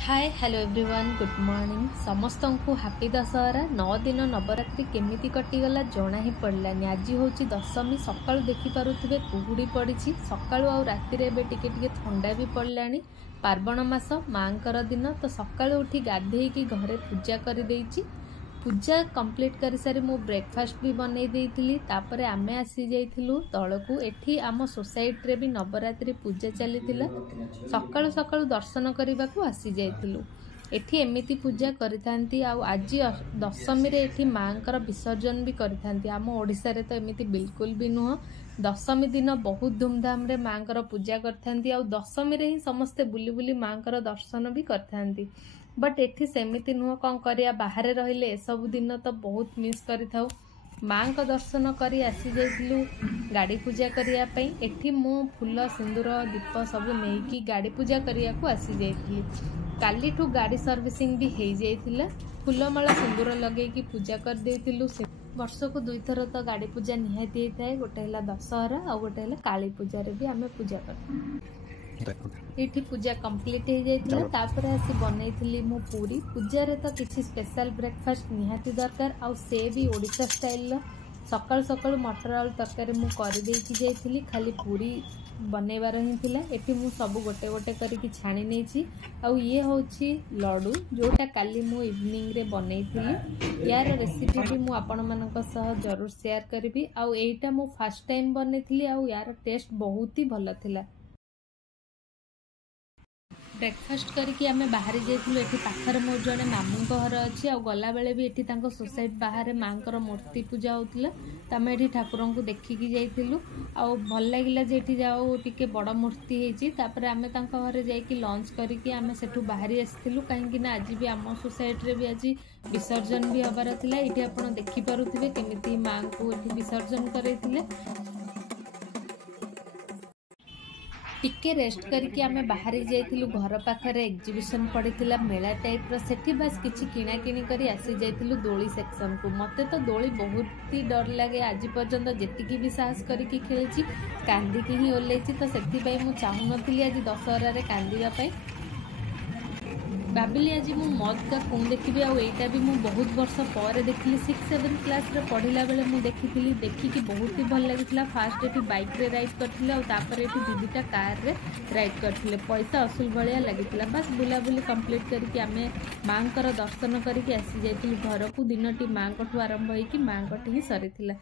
Hi hello everyone good morning समस्त को happy Dussehra 9 दिन नवरात्रि केमिति कटिगला जना ही पड़लानी। आज हूँ दशमी सकाळु देखिपे कुहुड़ी पड़ी सकाळु आ रातिर एबे टिके थंडा भी पड़लानी। पार्वण मास माँकर दिन तो सकाळु उठी गाधेई घरे पूजा कर देइछि। पूजा कंप्लीट कर सारी मु ब्रेकफास्ट भी बनई देइथिली। तापरे आमे आसी जाइथिलु तळकु। एठी आम सोसाइटी रे भी नवरात्रि पूजा चलीथिला। सकाळु सकाळु दर्शन करने को आसी जाइथिलु। एठी एमिति पूजा करिथांती। आ आज दशमी रे एठी माँकर विसर्जन भी करिथांती। आम ओडिसा रे तो एमिति बिल्कुल भी नुह। दशमी दिन बहुत धूमधाम रे माँकर पूजा करथांती। आ दशमी रे ही समस्ते बुली बुली माँकर दर्शन भी करथांती। बट एठी सेमिति नुह। कौन करिया बाहर रहिले ए सब दिन तो बहुत मिस करिथाउ। माँ को दर्शन करी आसी जाइथिलु गाड़ी पूजा करिया पई। एठी मु फूल सिंदूर दीप सब नेकी गाड़ी पूजा करिया को आसी जाइथिलि। काली ठू गाड़ी सर्विसिंग भी हो जाइथिला। फूलमाला सिंदूर लगे की पूजा कर देइथिलु। वर्ष को 2 थर तो गाड़ी पूजा निहाती होता है। गोटे है दशहरा और गोटे है काली पूजा रे भी आमे पूजा कर एठी पूजा कंप्लीट हो जाइथिला। तापर आसी बनैथिली मु पूरी। पूजा रे तो किछि स्पेशल ब्रेकफास्ट निहाती दरकार आ से भी ओडिसा स्टाइल। सकाळ सकाळ मटर आलू तरकारी मु कर देइछि जाइथिली। खाली पूरी बनैबार ही थिला। एठी मु सब गोटे गोटे करके छाणी नेछि। आ ये होछि लड्डू जोटा काली मु इवनिंग रे बनैथिली। यार रेसिपी भी मु आपण मानक सह जरूर शेयर करबी। आ एटा मु फर्स्ट टाइम बनैथिली। आ यार टेस्ट बहुत ही भलो थिला। ब्रेकफास्ट करके आमे बाहर जाइथिलु। एठी पाखर मोर जने मामू घर अछि। आ गला बेले भी एठी तांको सोसाइटी बाहर माँकर मूर्ति पूजा होतिला। त आमे एठी ठाकुरन को देखि की जाइथिलु। आ भल लागिला जे एठी जाओ टिके बड़ मूर्ति हेछि। तापर आमे तांको घरे जाई की लंच करके आमे सेठु बाहर आस्थिलु। काहे कि ना आज भी आम सोसाइटी रे भी आज विसर्जन भी हबार थिला। एठी आपण देखि पारुथिबे केमिति माँ को एठी विसर्जन करैथिले। टिके रेस्ट करके आमे बाहर जाइथिलु। घर पाखरे एग्जीबिशन पड़ीथिला मेला टाइप रो। सेठी बस किछि किना किनी करी आसी जाइथिलु दोली सेक्शन को। मते तो दोली बहुत ही डर लागे। आज पर्यंत जेतिकी भी साहस करके खेलिछि कांदी ही ओल्लेछि। तो सेठी पई मु चाहू नथिली आज दशहरा रे कांदीबा पई। भाविली आज मु मद का कौन देखी। आईटा भी मु बहुत वर्ष पर देखी 6-7 क्लास रे पढ़िला बेले मु देखी देखिकी बहुत ही भल लगी। फास्ट एटी बाइक रे राइड करथिले और तापर एटी दीदीटा कार रे राइड करथिले। पैसा असूल भलिया लगिथिला। बस बुलाबुली कंप्लीट करके आमे माँकर दर्शन करके आसी जाइथिलु घर को। दिनटी माँ को आरंभ होई कि माँ को ही सरीथिला।